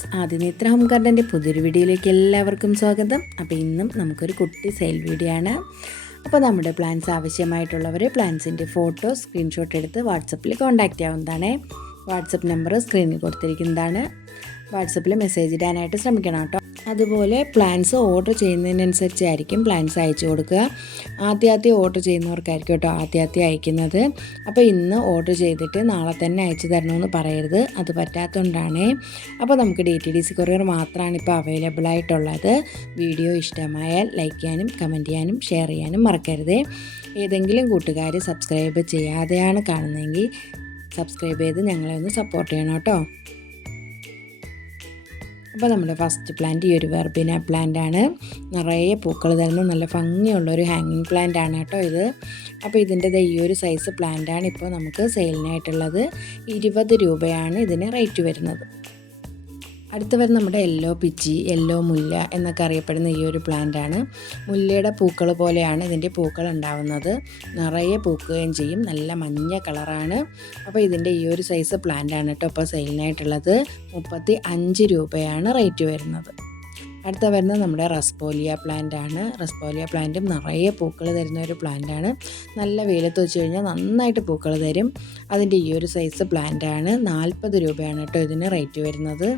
Friends, ആദിനേത്ര home ഗാർഡൻ്റെ പുതിയൊരു വീഡിയോയിലേക്ക് എല്ലാവർക്കും സ്വാഗതം. അപ്പോൾ ഇന്നും നമുക്കൊരു കുട്ടി സെയിൽ വീഡിയോ ആണ്. അപ്പോൾ നമ്മുടെ പ്ലാൻസ് ആവശ്യമായിട്ടുള്ളവർ പ്ലാൻസിൻ്റെ ഫോട്ടോ സ്ക്രീൻഷോട്ട് എടുത്ത് വാട്സപ്പിൽ കോൺടാക്റ്റ് ചെയ്യാവുന്നതാണ്. വാട്സപ്പ് നമ്പർ സ്ക്രീനിൽ കൊടുത്തിരിക്കുന്നതാണ്. വാട്സപ്പിൽ മെസ്സേജ് ഇടാനായിട്ട് ശ്രമിക്കണം കേട്ടോ. അതുപോലെ പ്ലാൻസ് ഓർഡർ ചെയ്യുന്നതിനനുസരിച്ചായിരിക്കും പ്ലാൻസ് അയച്ചു കൊടുക്കുക. ആദ്യം ഓർഡർ ചെയ്യുന്നവർക്കായിരിക്കും കേട്ടോ ആദ്യം അയക്കുന്നത്. അപ്പോൾ ഇന്ന് ഓർഡർ ചെയ്തിട്ട് നാളെ തന്നെ അയച്ചു തരണമെന്ന് പറയരുത്, അത് പറ്റാത്തതുകൊണ്ടാണ്. അപ്പോൾ നമുക്ക് DTDC കൊറിയർ മാത്രമാണ് ഇപ്പോൾ അവൈലബിൾ ആയിട്ടുള്ളത്. വീഡിയോ ഇഷ്ടമായാൽ ലൈക്ക് ചെയ്യാനും കമൻറ്റ് ചെയ്യാനും ഷെയർ ചെയ്യാനും മറക്കരുത്. ഏതെങ്കിലും കൂട്ടുകാർ സബ്സ്ക്രൈബ് ചെയ്യാതെയാണ് കാണുന്നതെങ്കിൽ സബ്സ്ക്രൈബ് ചെയ്ത് ഞങ്ങളെ ഒന്ന് സപ്പോർട്ട് ചെയ്യണം കേട്ടോ. അപ്പോൾ നമ്മുടെ ഫസ്റ്റ് പ്ലാന്റ് ഈ ഒരു വെർബിന പ്ലാന്റ് ആണ്. നിറയെ പൂക്കൾ തരുന്ന നല്ല ഭംഗിയുള്ളൊരു ഹാങ്ങിങ് പ്ലാന്റ് ആണ് കേട്ടോ ഇത്. അപ്പോൾ ഇതിൻ്റെ ഈ ഒരു സൈസ് പ്ലാന്റ് ആണ് ഇപ്പോൾ നമുക്ക് സെയിലിനായിട്ടുള്ളത്. 20 രൂപയാണ് ഇതിന് റേറ്റ് വരുന്നത്. അടുത്ത വരുന്ന നമ്മുടെ യെല്ലോ പിച്ചി, യെല്ലോ മുല്ല എന്നൊക്കെ അറിയപ്പെടുന്ന ഈ ഒരു പ്ലാന്റ് ആണ്. മുല്ലയുടെ പൂക്കൾ പോലെയാണ് ഇതിൻ്റെ പൂക്കൾ ഉണ്ടാവുന്നത്. നിറയെ പൂക്കുകയും ചെയ്യും. നല്ല മഞ്ഞ കളറാണ്. അപ്പോൾ ഇതിൻ്റെ ഈ ഒരു സൈസ് പ്ലാന്റ് ആണ് കേട്ടോ ഇപ്പോൾ സെയിലിനായിട്ടുള്ളത്. 35 രൂപയാണ് റേറ്റ് വരുന്നത്. അടുത്ത വരുന്നത് നമ്മുടെ റസ്പോലിയ പ്ലാന്റ് ആണ്. റസ്പോലിയ പ്ലാന്റും നിറയെ പൂക്കൾ തരുന്ന ഒരു പ്ലാന്റ് ആണ്. നല്ല വെയിലത്ത് വെച്ച് കഴിഞ്ഞാൽ നന്നായിട്ട് പൂക്കൾ തരും. അതിൻ്റെ ഈ ഒരു സൈസ് പ്ലാന്റ് ആണ്. 40 രൂപയാണ് കേട്ടോ ഇതിന് റേറ്റ് വരുന്നത്.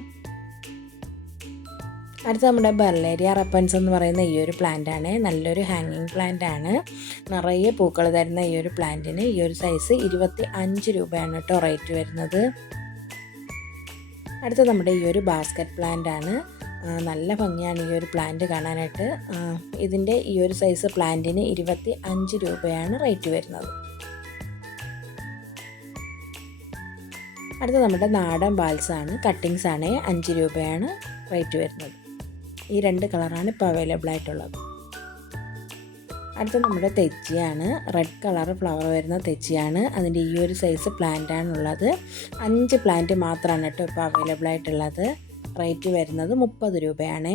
അടുത്ത നമ്മുടെ ബർലേരിയ റപ്പൻസ് എന്ന് പറയുന്ന ഈ ഒരു പ്ലാന്റ് ആണ്. നല്ലൊരു ഹാങ്ങിങ് പ്ലാന്റ് ആണ്. നിറയെ പൂക്കൾ തരുന്ന ഈ ഒരു പ്ലാന്റിന് ഈ ഒരു സൈസ് 25 രൂപയാണ് കേട്ടോ റേറ്റ് വരുന്നത്. അടുത്ത നമ്മുടെ ഈ ഒരു ബാസ്ക്കറ്റ് പ്ലാന്റ് ആണ്. നല്ല ഭംഗിയാണ് ഈ ഒരു പ്ലാന്റ് കാണാനായിട്ട്. ഇതിൻ്റെ ഈ ഒരു സൈസ് പ്ലാന്റിന് 25 രൂപയാണ് റേറ്റ് വരുന്നത്. അടുത്ത നമ്മുടെ നാടൻ ബാൽസ് ആണ്. കട്ടിങ്സ് ആണ്. 5 രൂപയാണ് റേറ്റ് വരുന്നത്. ഈ 2 കളറാണ് ഇപ്പോൾ അവൈലബിൾ ആയിട്ടുള്ളത്. അടുത്ത നമ്മുടെ തെച്ചിയാണ്. റെഡ് കളർ ഫ്ലവർ വരുന്ന തെച്ചിയാണ്. അതിൻ്റെ ഈ ഒരു സൈസ് പ്ലാന്റ് ആണുള്ളത്. 5 പ്ലാന്റ് മാത്രമാണ് കേട്ടോ ഇപ്പോൾ അവൈലബിൾ ആയിട്ടുള്ളത്. റേറ്റ് വരുന്നത് 30 രൂപയാണ്.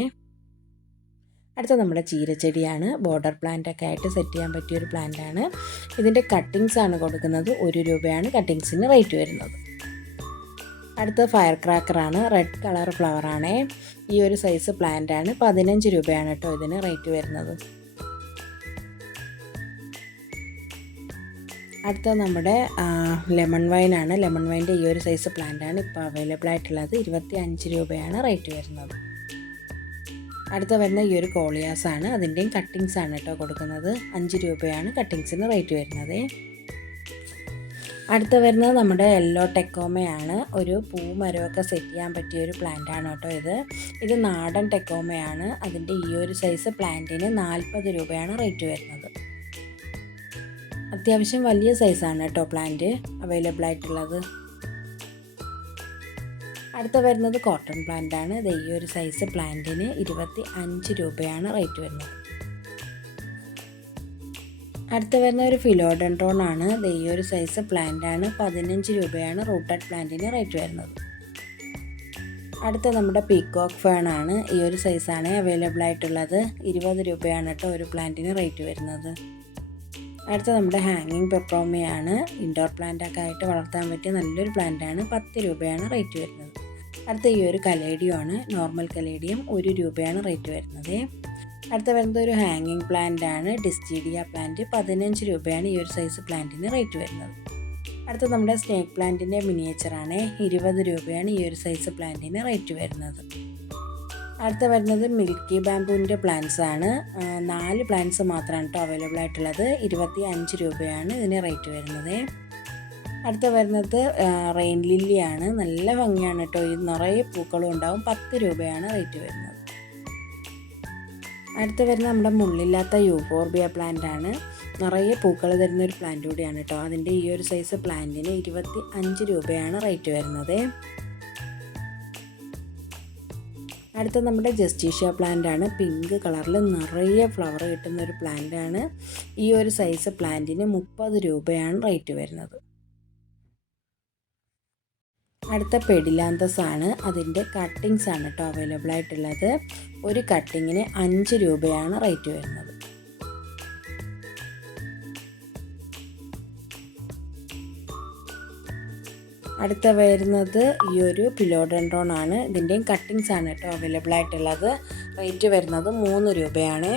അടുത്ത നമ്മുടെ ചീരച്ചെടിയാണ്. ബോർഡർ പ്ലാന്റ് ഒക്കെ ആയിട്ട് സെറ്റ് ചെയ്യാൻ പറ്റിയൊരു പ്ലാന്റ് ആണ്. ഇതിൻ്റെ കട്ടിങ്സ് ആണ് കൊടുക്കുന്നത്. 1 രൂപയാണ് കട്ടിങ്സിന് റേറ്റ് വരുന്നത്. അടുത്ത ഫയർ ക്രാക്കറാണ്. റെഡ് കളർ ഫ്ലവറാണ്. ഈ ഒരു സൈസ് പ്ലാന്റ് ആണ്. 15 രൂപയാണ് കേട്ടോ ഇതിന് റേറ്റ് വരുന്നത്. അടുത്ത നമ്മുടെ ലെമൺ വൈനാണ്. ലെമൺ വൈൻ്റെ ഈ ഒരു സൈസ് പ്ലാന്റ് ആണ് ഇപ്പോൾ അവൈലബിൾ ആയിട്ടുള്ളത്. 25 രൂപയാണ് റേറ്റ് വരുന്നത്. അടുത്ത വരുന്ന ഈ ഒരു കോളിയാസ് ആണ്. അതിൻ്റെയും കട്ടിങ്സ് ആണ് കേട്ടോ കൊടുക്കുന്നത്. 5 രൂപയാണ് കട്ടിങ്സിന് റേറ്റ് വരുന്നത്. അടുത്ത വരുന്നത് നമ്മുടെ യെല്ലോ ടെക്കോമയാണ്. ഒരു പൂമരമൊക്കെ സെറ്റ് ചെയ്യാൻ പറ്റിയൊരു പ്ലാന്റ് ആണ് കേട്ടോ ഇത് നാടൻ ടെക്കോമയാണ്. അതിൻ്റെ ഈ ഒരു സൈസ് പ്ലാന്റിന് 40 രൂപയാണ് റേറ്റ് വരുന്നത്. അത്യാവശ്യം വലിയ സൈസാണ് കേട്ടോ പ്ലാന്റ് അവൈലബിൾ ആയിട്ടുള്ളത്. അടുത്ത വരുന്നത് കോട്ടൺ പ്ലാന്റ് ആണ്. ഇത് ഈ ഒരു സൈസ് പ്ലാന്റിന് 25 രൂപയാണ് റേറ്റ് വരുന്നത്. അടുത്ത വരുന്ന ഒരു ഫിലോഡെൻഡ്രോൺ ആണ്. ഈ ഒരു സൈസ് പ്ലാന്റ് ആണ്. 15 രൂപയാണ് റൂട്ടഡ് പ്ലാന്റിന് റേറ്റ് വരുന്നത്. അടുത്ത നമ്മുടെ പീക്കോക്ക് ഫേൺ ആണ്. ഈ ഒരു സൈസാണ് അവൈലബിൾ ആയിട്ടുള്ളത്. 20 രൂപയാണ് കേട്ടോ ഒരു പ്ലാന്റിന് റേറ്റ് വരുന്നത്. അടുത്ത നമ്മുടെ ഹാങ്ങിങ് പെപ്രോമിയാണ്. ഇൻഡോർ പ്ലാന്റൊക്കെ ആയിട്ട് വളർത്താൻ പറ്റിയ നല്ലൊരു പ്ലാന്റ് ആണ്. 10 രൂപയാണ് റേറ്റ് വരുന്നത്. അടുത്ത ഈ ഒരു കലേഡിയം ആണ്. നോർമൽ കലേഡിയം 1 രൂപയാണ് റേറ്റ് വരുന്നത്. അടുത്ത വരുന്നത് ഒരു ഹാങ്ങിങ് പ്ലാന്റ് ആണ്. ഡിസ്റ്റീഡിയ പ്ലാന്റ് 15 രൂപയാണ് ഈ ഒരു സൈസ് പ്ലാന്റിന് റേറ്റ് വരുന്നത്. അടുത്ത നമ്മുടെ സ്നേക്ക് പ്ലാന്റിൻ്റെ മിനിയേച്ചറാണ്. 20 രൂപയാണ് ഈ ഒരു സൈസ് പ്ലാന്റിന് റേറ്റ് വരുന്നത്. അടുത്ത വരുന്നത് മിൽക്കി ബാംബൂവിൻ്റെ പ്ലാന്റ്സ് ആണ്. 4 പ്ലാന്റ്സ് മാത്രമാണ് കേട്ടോ അവൈലബിൾ ആയിട്ടുള്ളത്. 25 രൂപയാണ് ഇതിന് റേറ്റ് വരുന്നത്. അടുത്ത വരുന്നത് റെയിൻ ലില്ലിയാണ്. നല്ല ഭംഗിയാണ് കേട്ടോ. ഇത് നിറയെ പൂക്കളും ഉണ്ടാവും. 10 രൂപയാണ് റേറ്റ് വരുന്നത്. അടുത്ത വരുന്നത് നമ്മുടെ മുള്ളില്ലാത്ത യൂഫോർബിയ പ്ലാന്റ് ആണ്. നിറയെ പൂക്കൾ തരുന്ന ഒരു പ്ലാന്റ് കൂടിയാണ് കേട്ടോ. അതിൻ്റെ ഈ ഒരു സൈസ് പ്ലാന്റിന് 25 രൂപയാണ് റേറ്റ് വരുന്നത്. അടുത്ത നമ്മുടെ ജസ്റ്റീഷ്യ പ്ലാന്റ് ആണ്. പിങ്ക് കളറിൽ നിറയെ ഫ്ലവർ കിട്ടുന്ന ഒരു പ്ലാന്റ് ആണ്. ഈ ഒരു സൈസ് പ്ലാന്റിന് 30 രൂപയാണ് റേറ്റ് വരുന്നത്. അടുത്ത പെഡിലാന്തസ് ആണ്. അതിൻ്റെ കട്ടിങ്സ് ആണ് കേട്ടോ അവൈലബിൾ ആയിട്ടുള്ളത്. ഒരു കട്ടിങ്ങിന് 5 രൂപയാണ് റേറ്റ് വരുന്നത്. അടുത്ത വരുന്നത് ഈ ഒരു ഫിലോഡെൻഡ്രോൺ ആണ്. ഇതിൻ്റെയും കട്ടിങ്സ് ആണ് കേട്ടോ അവൈലബിൾ ആയിട്ടുള്ളത്. റേറ്റ് വരുന്നത് 3 രൂപയാണ്.